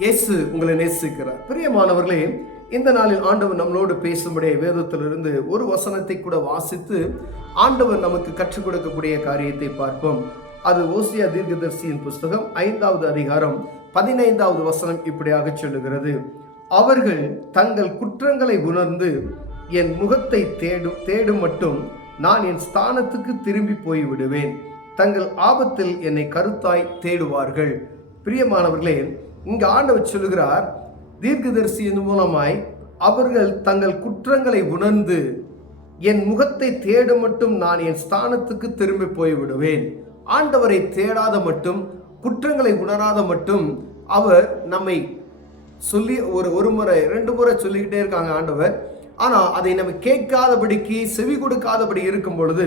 இயேசு உங்களை நேசிக்கிறார். பிரியமானவர்களே, இந்த நாளில் ஆண்டவர் நம்மளோடு பேசும்படிய வேதத்திலிருந்து ஒரு வசனத்தை கூட வாசித்து ஆண்டவர் நமக்கு கற்றுக் கொடுக்கக்கூடிய காரியத்தை பார்ப்போம். அது ஓசியா தீர்க்கதரிசியின் புஸ்தகம் 5வது அதிகாரம் 15வது வசனம் இப்படியாக சொல்லுகிறது. அவர்கள் தங்கள் குற்றங்களை உணர்ந்து என் முகத்தை தேடும் மட்டும் நான் என் ஸ்தானத்துக்கு திரும்பி போய்விடுவேன். தங்கள் ஆபத்தில் என்னை கருத்தாய் தேடுவார்கள். பிரியமானவர்களே, இங்கு ஆண்டவர் சொல்லுகிறார், தீர்க்கதரிசியின் மூலமாய் அவர்கள் தங்கள் குற்றங்களை உணர்ந்து என் முகத்தை தேட மட்டும் நான் என் ஸ்தானத்துக்கு திரும்பி போய்விடுவேன். ஆண்டவரை தேடாத மட்டும், குற்றங்களை உணராத மட்டும் அவர் நம்மை சொல்லி ஒரு முறை 2 முறை சொல்லிக்கிட்டே இருக்காங்க ஆண்டவர். ஆனால் அதை நம்ம கேட்காதபடிக்கு, செவி கொடுக்காதபடி இருக்கும் பொழுது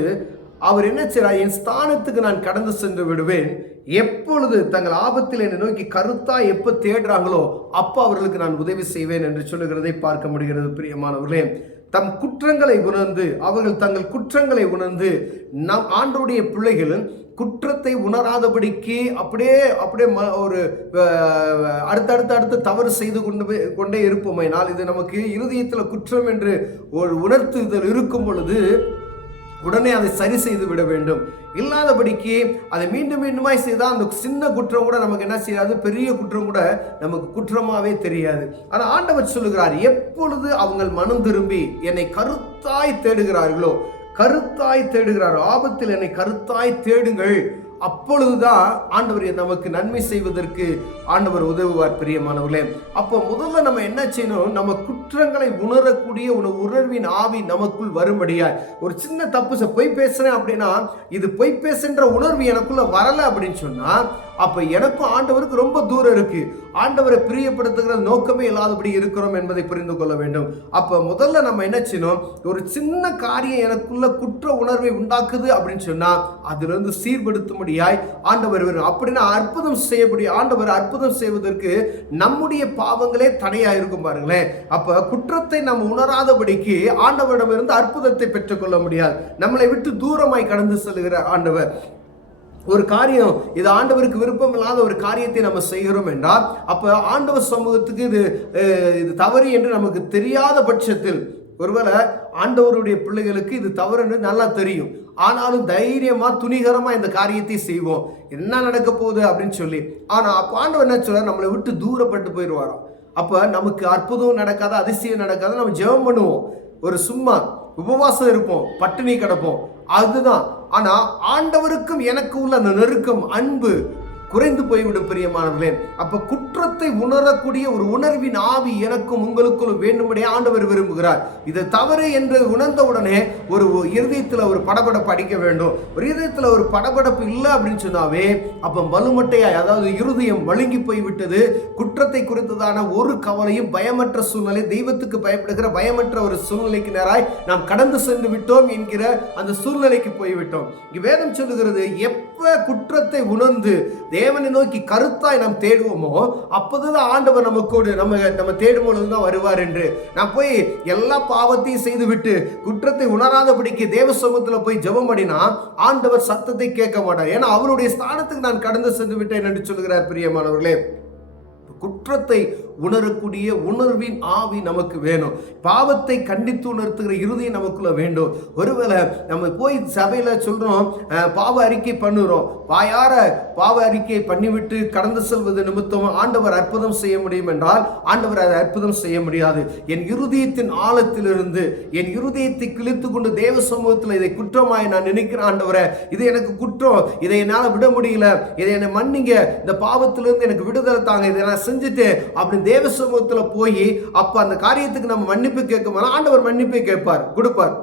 அவர் என்ன செய்றார்? என் ஸ்தானத்துக்கு நான் கடந்து சென்று விடுவேன். எப்பொழுது தங்கள் ஆபத்தில் என்னை நோக்கி கருத்தா எப்போ தேடுறாங்களோ அப்போ அவர்களுக்கு நான் உதவி செய்வேன் என்று சொல்லுகிறதை பார்க்க முடிகிறது. பிரியமானவர்களே, தம் குற்றங்களை உணர்ந்து, அவர்கள் தங்கள் குற்றங்களை உணர்ந்து, நம் ஆண்டவருடைய பிள்ளைகள் குற்றத்தை உணராதபடிக்கு அப்படியே ஒரு அடுத்த தவறு செய்து கொண்டே இருப்போமேனால், இது நமக்கு இருதயத்தில் குற்றம் என்று ஒரு உணர்த்துதல் இருக்கும் பொழுது உடனே அதை சரி செய்து விட வேண்டும். இல்லாதபடிக்கு அதை மீண்டும் மீண்டுமாய் செய்தால் அந்த சின்ன குற்றம் கூட நமக்கு என்ன செய்யாது, பெரிய குற்றம் கூட நமக்கு குற்றமாவே தெரியாது. ஆனால் ஆண்டவர் சொல்லுகிறார், எப்பொழுது அவங்க மனம் திரும்பி என்னை கருத்தாய் தேடுகிறார்களோ, கருத்தாய் தேடுகிறார், ஆபத்தில் என்னை கருத்தாய் தேடுங்கள், அப்பொழுதுதான் ஆண்டவர் நமக்கு நன்மை செய்வதற்கு ஆண்டவர் உதவுவார். பிரியமானவர்களே, அப்போ முதல்ல நம்ம என்ன செய்யணும்? நம்ம குற்றங்களை உணரக்கூடிய ஒரு உணர்வின் ஆவி நமக்குள் வரும்படியாய். ஒரு சின்ன தப்பு பொய் பேசுறேன் அப்படின்னா, இது பொய் பேசுன்ற உணர்வு எனக்குள்ள வரல அப்படின்னு சொன்னா, அப்ப எனக்கும் ஆண்டவருக்கு ரொம்ப தூரம் இருக்கு. ஆண்டவரை பிரியப்படுத்துகிற நோக்கமே இல்லாதபடி இருக்கிறோம் என்பதை புரிந்து கொள்ள வேண்டும். அப்ப முதல்ல நம்ம என்ன செய்யணும்? ஒரு சின்ன காரியம் எனக்குள்ள குற்ற உணர்வை உண்டாக்குது அப்படின்னு சொன்னா, அதுல இருந்து சீர்படுத்தும்படியாய் ஆண்டவர் வரும். அப்படின்னா அற்புதம் செய்யக்கூடிய ஆண்டவர் அற்புதம் செய்வதற்கு நம்முடைய பாவங்களே தடையா இருக்கும். பாருங்களேன், அப்ப குற்றத்தை நம்ம உணராதபடிக்கு ஆண்டவரிடமிருந்து அற்புதத்தை பெற்றுக்கொள்ள முடியாது. நம்மளை விட்டு தூரமாய் கடந்து செல்கிறார் ஆண்டவர். ஒரு காரியம், இது ஆண்டவருக்கு விருப்பம் இல்லாத ஒரு காரியத்தை நம்ம செய்கிறோம் என்றால், அப்ப ஆண்டவர் சமூகத்துக்கு இது தவறு என்று நமக்கு தெரியாத பட்சத்தில், ஒருவேளை ஆண்டவருடைய பிள்ளைகளுக்கு இது தவறு என்று நல்லா தெரியும், ஆனாலும் தைரியமா துணிகரமா இந்த காரியத்தை செய்வோம், என்ன நடக்க போகுது அப்படின்னு சொல்லி. ஆனா அப்ப ஆண்டவர் என்ன சொல்றார்? நம்மளை விட்டு தூரப்பட்டு போயிடுவாராம். அப்ப நமக்கு அற்புதம் நடக்காத, அதிசயம் நடக்காத, நம்ம ஜெபம் பண்ணுவோம், ஒரு சும்மா உபவாசம் இருப்போம், பட்டினி கிடப்போம், அதுதான். ஆனா ஆண்டவருக்கும் எனக்கு உள்ள அந்த நெருக்கம், அன்பு குறைந்து போய்விடும். பிரியமானவர்களே, அப்ப குற்றத்தை உணரக்கூடிய ஒரு உணர்வின் ஆவி எனக்கும் உங்களுக்குள் வேண்டும்படியே ஆண்டவர் விரும்புகிறார். இது தவறு என்று உணர்ந்த உடனே ஒரு இருதயத்தில் ஒரு படபடப்பு அடிக்க வேண்டும். ஒரு இருதயத்தில் ஒரு படபடப்பு இல்லை அப்படின்னு சொன்னாவே அப்ப வலுமட்டையாய், அதாவது இருதயம் வழுங்கி போய்விட்டது. குற்றத்தை குறித்ததான ஒரு கவலையும், பயமற்ற சூழ்நிலை, தெய்வத்துக்கு பயப்படுகிற பயமற்ற ஒரு சூழ்நிலைக்கு நேராய் நாம் கடந்து சென்று விட்டோம் என்கிற அந்த சூழ்நிலைக்கு போய்விட்டோம். வேதம் சொல்லுகிறது, எப்ப குற்றத்தை உணர்ந்து தேவனை நோக்கி கருத்தாய் நாம் தேடுவோமோ அப்போதுதான் ஆண்டவர் நமக்கோடு நம்ம தேடும் பொழுதுதான் வருவார் என்று. நான் போய் எல்லா பாவத்தையும் செய்து விட்டு குற்றத்தை உணராதபடிக்கு தேவ சமூகத்தில் போய் ஜெபம் பண்ணினா ஆண்டவர் சத்தத்தை கேட்க மாட்டார். ஏன்னா அவருடைய ஸ்தானத்துக்கு நான் கடந்து சென்று விட்டேன் என்று சொல்கிறார். பிரியமானவர்களே, குற்றத்தை உணரக்கூடிய உணர்வின் ஆவி நமக்கு வேணும். பாவத்தை கண்டித்து உணர்த்துகிற இருதயம் நமக்குள்ள வேண்டும். ஒருவேளை நம்ம போய் சபையில சொல்றோம், பாவ அறிக்கை பண்ணுறோம், வாயார பாவ அறிக்கை பண்ணிவிட்டு கடந்து செல்வது நிமித்தம் ஆண்டவர் அற்புதம் செய்ய முடியும் என்றால் ஆண்டவர் அதை அற்புதம் செய்ய முடியாது. என் இருதயத்தின் ஆழத்திலிருந்து என் இருதயத்தை கிழித்து கொண்டு தேவ சமூகத்தில் இதை குற்றமாய் நான் நினைக்கிறேன், ஆண்டவரை இது எனக்கு குற்றம், இதை என்னால் விட முடியல, இதை என்னை மன்னிங்க, இந்த பாவத்திலிருந்து எனக்கு விடுதலை தாங்க, இதை நான் செஞ்சுட்டேன் அப்படின்னு தேவ சமூகத்துல போய் அப்ப அந்த காரியத்துக்கு நம்ம மன்னிப்பு கேட்க, ஆண்டவர் மன்னிப்பை கேட்பார், கொடுப்பார்.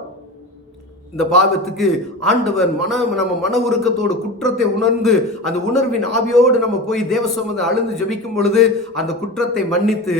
இந்த பாவத்துக்கு ஆண்டவர் நம்ம மன உருக்கத்தோடு குற்றத்தை உணர்ந்து அந்த உணர்வின் ஆவியோடு நம்ம போய் தேவசமத்தை அழுந்து ஜெபிக்கும் பொழுது அந்த குற்றத்தை மன்னித்து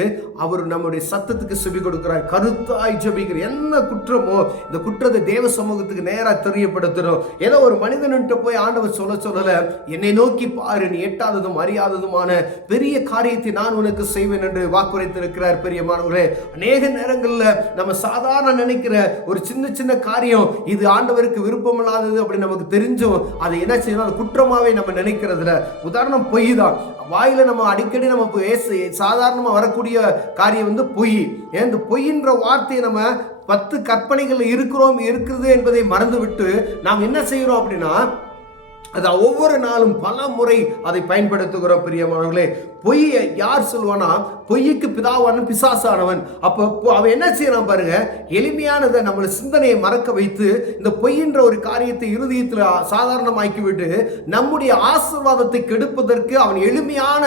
அவர் நம்முடைய சத்தத்துக்கு செவி கொடுக்கிறார். கருத்தாய் ஜெபிக்கிற என்ன குற்றமோ இந்த குற்றத்தை தேவ சமூகத்துக்கு நேராக தெரியப்படுத்துறோம். ஏதோ ஒரு மனிதன்கிட்ட போய் ஆண்டவர் சொல்லல, என்னை நோக்கி பாரு, நீ எட்டாததும் அறியாததுமான பெரிய காரியத்தை நான் உனக்கு செய்வேன் என்று வாக்குரைத்திருக்கிறார். பெரியமானவர்களே, அநேக நேரங்களில் நம்ம சாதாரண நினைக்கிற ஒரு சின்ன சின்ன காரியம் இது ஆண்டவருக்கு விருப்பமில்லாதது அப்படின்னு நமக்கு தெரிஞ்சும் அதை என்ன செய்யணும், அது குற்றமாவே நம்ம நினைக்கிறதுல. உதாரணம் பொய் தான். வாயில நம்ம அடிக்கடி நம்ம சாதாரணமா வரக்கூடிய காரியம் பொய். இந்த பொய்ன்ற வார்த்தையை நம்ம 10 கற்பனைகள் இருக்குது என்பதை மறந்துவிட்டு நாம் என்ன செய்கிறோம் அப்படின்னா, அது ஒவ்வொரு நாளும் பல முறை அதை பயன்படுத்துகிறோம். பிரியமானவர்களே, பொய்யை யார் சொல்லுவானா, பொய்யுக்கு பிதாவான பிசாசானவன். அப்போ அவன் என்ன செய்யறான் பாருங்க, எளிமையானதை நம்மளை சிந்தனையை மறக்க வைத்து இந்த பொய்ன்ற ஒரு காரியத்தை இருதயத்தில் சாதாரணமாக்கி விட்டு நம்முடைய ஆசீர்வாதத்தை கெடுப்பதற்கு அவன் எளிமையான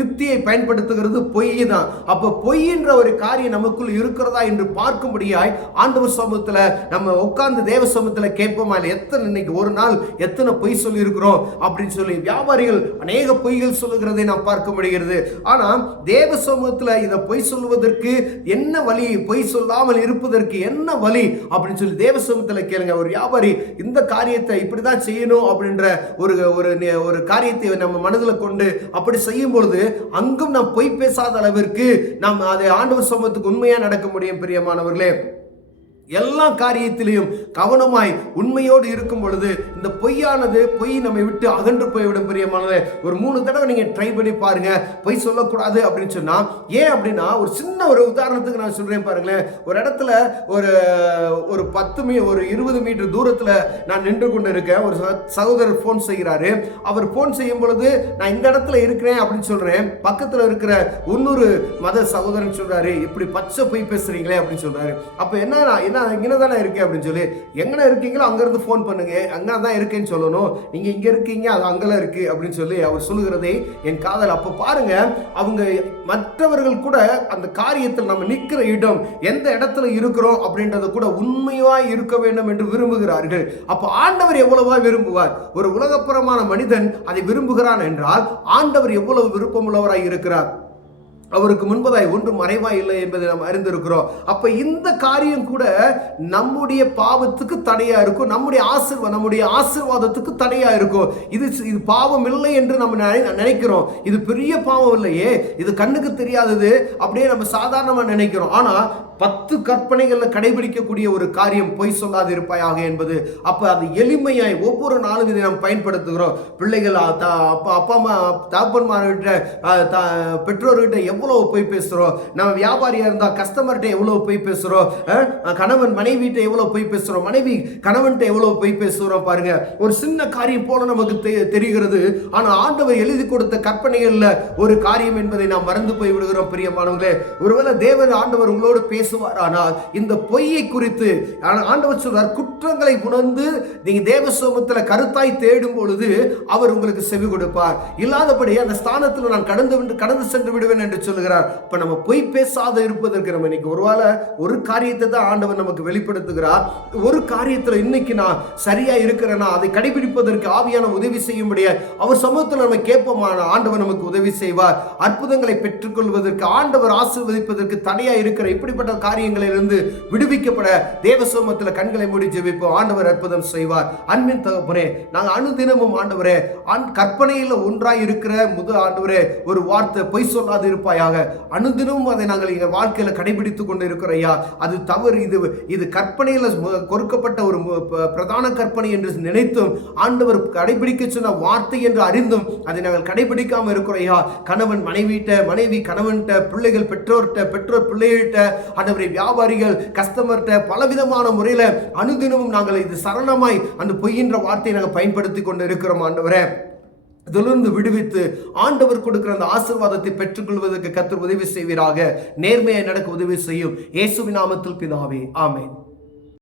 யுக்தியை பயன்படுத்துகிறது பொய் தான். அப்போ பொய்ன்ற ஒரு காரியம் நமக்குள் இருக்கிறதா என்று பார்க்கும்படியாய் ஆண்டவர் சமூகத்தில் நம்ம உட்கார்ந்து தேவ சமூகத்தில் கேட்போமா, எத்தனை இன்னைக்கு ஒரு நாள் எத்தனை பொய் சொல்லி இருக்கிறோம் அப்படின்னு சொல்லி வியாபாரிகள் அநேக பொய்கள் சொல்லுகிறதை நாம் பார்க்க முடிகிறது. ஆனால் தேவ சமூகத்தில் இதை பொய் சொல்வதற்கு என்ன வழி, பொய் சொல்லாமல் இருப்பதற்கு என்ன வழி அப்படின்னு சொல்லி தேவ சமூகத்தில் கேளுங்க. ஒரு வியாபாரி இந்த காரியத்தை இப்படிதான் செய்யணும் அப்படின்ற ஒரு காரியத்தை நம்ம மனதில் கொண்டு அப்படி செய்யும் பொழுது அங்கும் நாம் பொய் பேசாத அளவிற்கு நாம் அதை ஆண்டவர் சமூகத்துக்கு உண்மையா நடக்க முடியும். பிரியமானவர்களே, எல்லா காரியத்திலையும் கவனமாய் உண்மையோடு இருக்கும் பொழுது இந்த பொய் நம்மை விட்டு அகன்று போய்விடும். பிரியமானது, ஒரு 3 தடவை நீங்க ட்ரை பண்ணி பாருங்க, பொய் சொல்லக்கூடாது அப்படின்னு சொன்னா. ஏன் அப்படின்னா, ஒரு சின்ன ஒரு உதாரணத்துக்கு நான் சொல்றேன் பாருங்களேன். ஒரு இடத்துல ஒரு 20 மீட்டர் தூரத்துல நான் நின்று கொண்டு இருக்கேன். ஒரு சகோதரர் போன் செய்கிறாரு. அவர் போன் செய்யும் பொழுது நான் இந்த இடத்துல இருக்கிறேன் அப்படின்னு சொல்றேன். பக்கத்துல இருக்கிற இன்னொரு மத சகோதரன் சொல்றாரு, இப்படி பச்சை பொய் பேசுறீங்களே அப்படின்னு சொல்றாரு. அப்ப என்ன இங்கே தானே இருக்கேன் அப்படின்னு சொல்லி, எங்கே இருக்கீங்களோ அங்கேருந்து ஃபோன் பண்ணுங்க, அங்கே தான் இருக்கேன்னு சொல்லணும். நீங்கள் இங்கே இருக்கீங்க, அது அங்கெல்லாம் இருக்கு அப்படின்னு சொல்லி அவர் சொல்லுகிறதே என் காதல். அப்போ பாருங்க, அவங்க மற்றவர்கள் கூட அந்த காரியத்தில் நம்ம நிற்கிற இடம் எந்த இடத்துல இருக்கிறோம் அப்படின்றத கூட உண்மையாய் இருக்க வேண்டும் என்று விரும்புகிறார்கள். அப்போ ஆண்டவர் எவ்வளவா விரும்புவார்? ஒரு உலகப்புறமான மனிதன் அதை விரும்புகிறான் என்றால் ஆண்டவர் எவ்வளவு விருப்பமுள்ளவராய் இருக்கிறார். அவருக்கு முன்பதாய் ஒன்று மறைவாய் இல்லை என்பதை நாம் அறிந்திருக்கிறோம். அப்ப இந்த காரியம் கூட நம்முடைய பாவத்துக்கு தடையா இருக்கும், நம்முடைய ஆசீர்வாதத்துக்கு தடையா இருக்கும். இது பாவம் இல்லை என்று நம்ம நினைக்கிறோம். இது பெரிய பாவம் இல்லையே, இது கண்ணுக்கு தெரியாதது அப்படியே நம்ம சாதாரணமா நினைக்கிறோம். ஆனா 10 கற்பனைகள்ல கடைபிடிக்கக்கூடிய ஒரு காரியம் பொய் சொல்லாது இருப்பாயாக என்பது. அப்ப அது எளிமையாய் ஒவ்வொரு நாளும் இதை நாம் பயன்படுத்துகிறோம். பிள்ளைகள் அப்பா அம்மா தகப்பன்மார்கிட்ட பெற்றோர்கிட்ட எவ்வளவு பொய் பேசுறோம். நம்ம வியாபாரியா இருந்தா கஸ்டமர்கிட்ட எவ்வளவு பொய் பேசுறோம். கணவன் மனைவிட்ட எவ்வளவு பொய் பேசுறோம். மனைவி கணவன்கிட்ட எவ்வளவு பொய் பேசுறோம். பாருங்க, ஒரு சின்ன காரியம் போல நமக்கு தெரிகிறது. ஆனா ஆண்டவர் எழுதி கொடுத்த கற்பனைகள்ல ஒரு காரியம் என்பதை நாம் மறந்து போய் விடுகிறோம். பிரியமானவர்களே, ஒருவேளை தேவன் ஆண்டவர் உங்களோடு பேசுவாரானால் இந்த பொய்யை குறித்து ஆண்டவர் சொல்றார், குற்றங்களை உணர்ந்து நீங்க தேவ சமூகத்தில் கருத்தாய் தேடும் பொழுது அவர் உங்களுக்கு செவி கொடுப்பார். இல்லாதபடி அந்த ஸ்தானத்தில் நான் கடந்து சென்று விடுவேன் என்று சொல்லுகிறார். இப்ப நம்ம பொய் பேசாத இருப்பதற்கு நம்ம இன்னைக்கு ஒரு காரியத்தை தான் ஆண்டவர் நமக்கு வெளிப்படுத்துகிறார். ஒரு காரியத்தில் இன்னைக்கு நான் சரியா இருக்கிறேன்னா அதை கடைபிடிப்பதற்கு ஆவியான உதவி செய்யும்படியா அவர் சமூகத்தில் நம்ம கேட்போமான ஆண்டவர் நமக்கு உதவி செய்வார். அற்புதங்களை பெற்றுக்கொள்வதற்கு, ஆண்டவர் ஆசீர்வதிப்பதற்கு தடையா இருக்கிற இப்படிப்பட்ட காரியங்களிலிருந்து விடுவிக்கப்பட தேவ சமூகத்தில் கண்களை மூடி ஜெபிப்போம். ஆண்டவர் அற்புதம் செய்வார். அன்பின் தகப்பனே, நாங்கள் அனுதினமும் ஆண்டவரே கற்பனையில் ஒன்றாய் இருக்கிற ஆண்டவரே ஒரு வார்த்தை பொய் சொல்லாது இருப்பாயாக. அனுதினமும் அதை நாங்கள் எங்கள் வாழ்க்கையில் கடைபிடித்துக் கொண்டு இருக்கிறையா. அது தவறு. இது கற்பனையில் கொடுக்கப்பட்ட ஒரு பிரதான கற்பனை என்று நினைத்தும் ஆண்டவர் கடைபிடிக்க சொன்ன வார்த்தை என்று அறிந்தும் அதை நாங்கள் கடைபிடிக்காம இருக்கிறையா. கணவன் மனைவிட்ட, மனைவி கணவன்கிட்ட, பிள்ளைகள் பெற்றோர்கிட்ட, பெற்றோர் பிள்ளைகிட்ட, ஆண்டவரே வியாபாரிகள் கஸ்டமர்கிட்ட பலவிதமான முறையில் அனுதினமும் நாங்கள் இது சரணமாய் அந்த பொய்யின்ற வார்த்தையை நாங்கள் பயன்படுத்தி கொண்டு இருக்கிறோம். ஆண்டவரே, இதிலிருந்து விடுவித்து ஆண்டவர் கொடுக்கிற அந்த ஆசீர்வாதத்தை பெற்றுக்கொள்வதற்கு கர்த்தர் உதவி செய்வீராக. நேர்மையை நடக்க உதவி செய்யும். இயேசுவின் நாமத்தில் பிதாவே, ஆமென்.